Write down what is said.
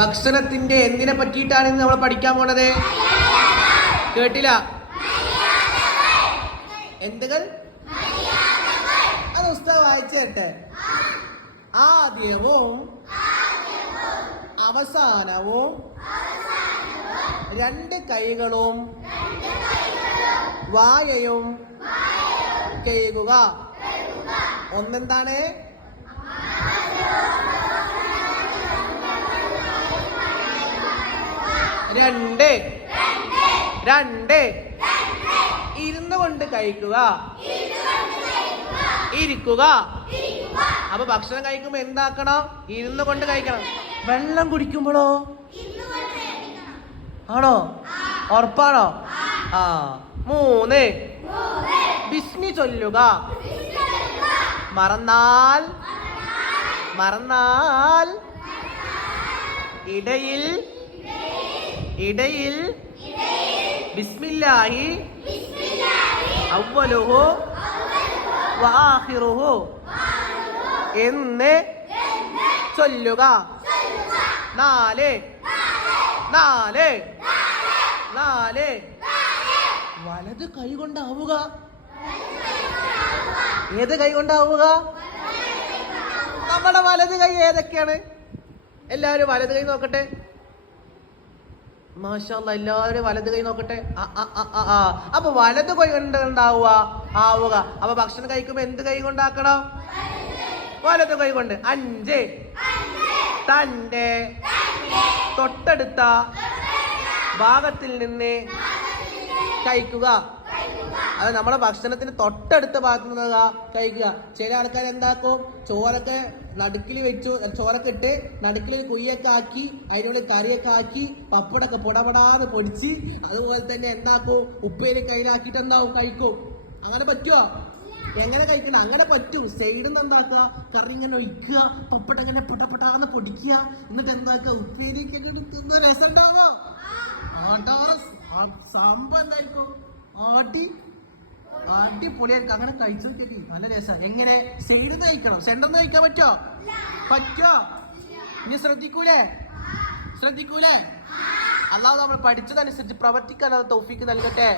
ഭക്ഷണത്തിന്റെ എന്തിനെ പറ്റിയിട്ടാണ് ഇന്ന് നമ്മൾ പഠിക്കാൻ പോണത്? കേട്ടില്ല. എന്തുകൾ? അത് ഉസ്താദ് വായിച്ചു തരട്ടെ. ആദ്യവും അവസാനവും രണ്ട് കൈകളും വായയും കഴുകുക. ഒന്നെന്താണ്? രണ്ട് ഇരുന്നു കൊണ്ട് കഴിക്കുക, ഇരിക്കുക. അപ്പൊ ഭക്ഷണം കഴിക്കുമ്പോ എന്താക്കണം? ഇരുന്നു കൊണ്ട് കഴിക്കണം. വെള്ളം കുടിക്കുമ്പോഴോ? ആണോ? ഉറപ്പാണോ? ആ. 3 ബിസ്മി ചൊല്ലുക. മറന്നാൽ ഇടയിൽ ബിസ്മില്ലാഹി അവ്വലുഹു വആഖിറുഹു എന്ന് ചൊല്ലുക. 4 വലത് കൈ കൊണ്ടാവുക. ഏത് കൈ കൊണ്ടാവുക? നമ്മുടെ വലത് കൈ ഏതൊക്കെയാണ്? എല്ലാവരും വലത് കൈ നോക്കട്ടെ. മാഷാ അല്ലാഹ്, എല്ലാവരും വലത് കൈ നോക്കട്ടെ. അപ്പൊ വലത് കൈ കൊണ്ടാവുക. അപ്പൊ ഭക്ഷണം കഴിക്കുമ്പോ എന്ത് കൈ കൊണ്ടാക്കണം? വലത് കൈ കൊണ്ട്. 5 തന്റെ തൊട്ടടുത്ത ഭാഗത്തിൽ നിന്ന് കഴിക്കുക. അത് നമ്മളെ ഭക്ഷണത്തിന് തൊട്ടടുത്ത ഭാഗത്ത് നിന്ന് കഴിക്കുക. ചില ആൾക്കാർ എന്താക്കും? ചോറൊക്കെ നടുക്കിൽ വെച്ചു, ചോറൊക്കെ ഇട്ട് നടുക്കിൽ കുയ്യൊക്കെ ആക്കി അതിനുള്ളിൽ കറിയൊക്കെ ആക്കി പപ്പടൊക്കെ പൊടപടാന്ന് പൊടിച്ച് അതുപോലെ തന്നെ എന്താക്കും? ഉപ്പേരി കയ്യിലാക്കിയിട്ട് എന്താവും? കഴിക്കും. അങ്ങനെ പറ്റുമോ? എങ്ങനെ കഴിക്കണം? അങ്ങനെ പറ്റും. സൈഡിൽ നിന്ന് എന്താക്കുക? കറി ഇങ്ങനെ ഒഴിക്കുക, പപ്പടം ഇങ്ങനെ പൊട്ടപ്പൊട്ടാന്ന് പൊടിക്കുക. എന്നിട്ട് എന്താക്കുക? ഉപ്പേരിക്ക് തിന്ന രസം ഉണ്ടാവോ? സംഭവം എന്തായിരിക്കും? അടിപൊളിയായിരിക്കും. അങ്ങനെ കഴിച്ചോക്കി നല്ല രസം. എങ്ങനെ? സൈഡിൽ നിന്ന് കഴിക്കണം. സെന്ററിൽ നിന്ന് കഴിക്കാൻ പറ്റോ? ഇനി ശ്രദ്ധിക്കൂലേ? അല്ലാതെ നമ്മൾ പഠിച്ചതനുസരിച്ച് പ്രവർത്തിക്കാൻ തൗഫീക്ക് നൽകട്ടെ.